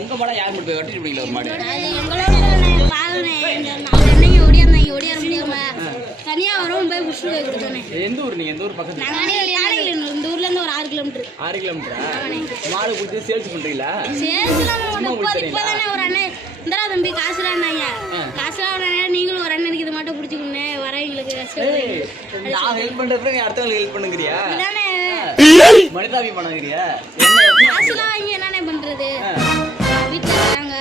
உங்க மாடா யார் மட்டும் கட்டிட்டு போறீங்களா ஒரு மாடு? ஓடியார முடியாம தனியா வரும் போய் புஷ் கொடுத்தோனே. எந்த ஊர் நீங்க? எந்த ஊர் பக்கத்துல? இந்த ஊர்ல இருந்து ஒரு 6 கிலோமீட்டர். 6 கிலோமீட்டரா? மாடு கொடுத்து சேல்ஸ் பண்றீங்களா? சேல்ஸ்லாம் இப்பதானே ஒரு அண்ணன் இந்தரா தம்பி காசுலான்னாங்க. காசுலாம் ஒரு அண்ணன் நீங்களும் ஒரு அண்ணனுக்கு இது மட்டும் பிடிச்சிக்கணும்னே வரவங்களுக்கு கஷ்டம். நான் ஹெல்ப் பண்றப்ப நீ அடுத்தவங்களுக்கு ஹெல்ப் பண்ணுங்கறியா? இதானே மனிதாபி பண்ணுங்கறியா? காசுலாம் வாங்கி என்னண்ணே பண்றது? வீட்டுல தராங்க.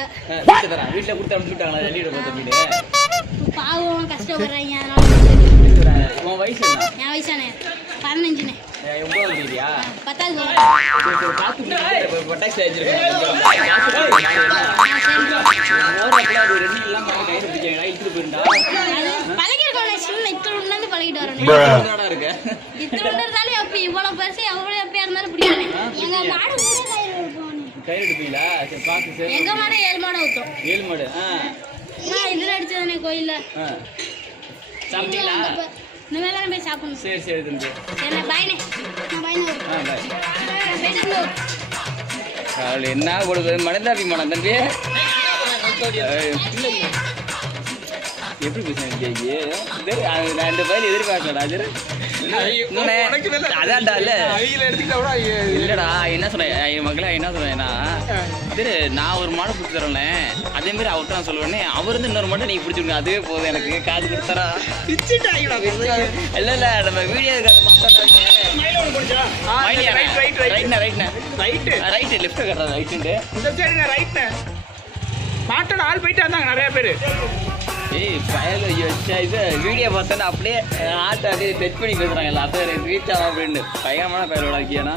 வீட்டுல கொடுத்து அனுப்பிச்சுட்டாங்களா? வெளியிட போட்டு வீடு பாவம் கஷ்டப்படுறாங்க. அதனால உன் வயசு என்ன? என் வயசானே 15ண்ணே. 9வது டிகிரியா? 10வது காத்து பட்டாக்ஸ் வச்சிருக்கேன். பழகிருக்கோம். சின்ன இத்தனை பழகிட்டு வரணும். இருக்கு இத்தனை இருந்தாலும் எப்ப இவ்வளவு பெருசு எவ்வளவு எப்பயா இருந்தாலும் பிடிக்கும். எங்க மாடு கயிறு எடுப்பீங்களா? சரி பார்த்து சரி. எங்க மாடு 7 மாடு ஊத்தும். 7 மாடு. இதுல அடிச்சதானே கோயில்ல. சாப்பிட்டீங்களா? இந்த வேலை போய் சாப்பிடணும். சரி சரி தம்பி. சரி பாய்னே. நான் பாய்னே. பாய். என்ன கொடுக்குது மனதாபி மனம் தம்பி? எப்படி பேசுறீங்க? நான் 2 பையில எதிர்பார்க்கலடா. அதான்டா இல்ல இல்லடா. என்ன சொன்னேன் மக்களை? என்ன சொன்னேன்னா நான் ஒரு மாடு பிடிச்சி தரேன்ல, அதே மாதிரி அவர்கிட்ட நான் சொல்லுவேன்னே. அவர் வந்து இன்னொரு மாட்டை நீங்க பிடிச்சிருங்க, அதுவே போதும் எனக்கு. காது கொடுத்தாரா? இல்ல இல்ல நம்ம வீடியோ ரைட் லெஃப்ட் கட்டுறா ரைட்டு மாட்டோட ஆள் போயிட்டு வந்தாங்க நிறைய பேர். ஏய் பயல வச்சா இது வீடியோ பார்த்தா அப்படியே ஆட்டை அப்படியே டச் பண்ணி பேசுறாங்க. எல்லாத்தையும் ரீச் ஆகும் அப்படின்னு பயங்கரமான பயலோட இருக்கியானா?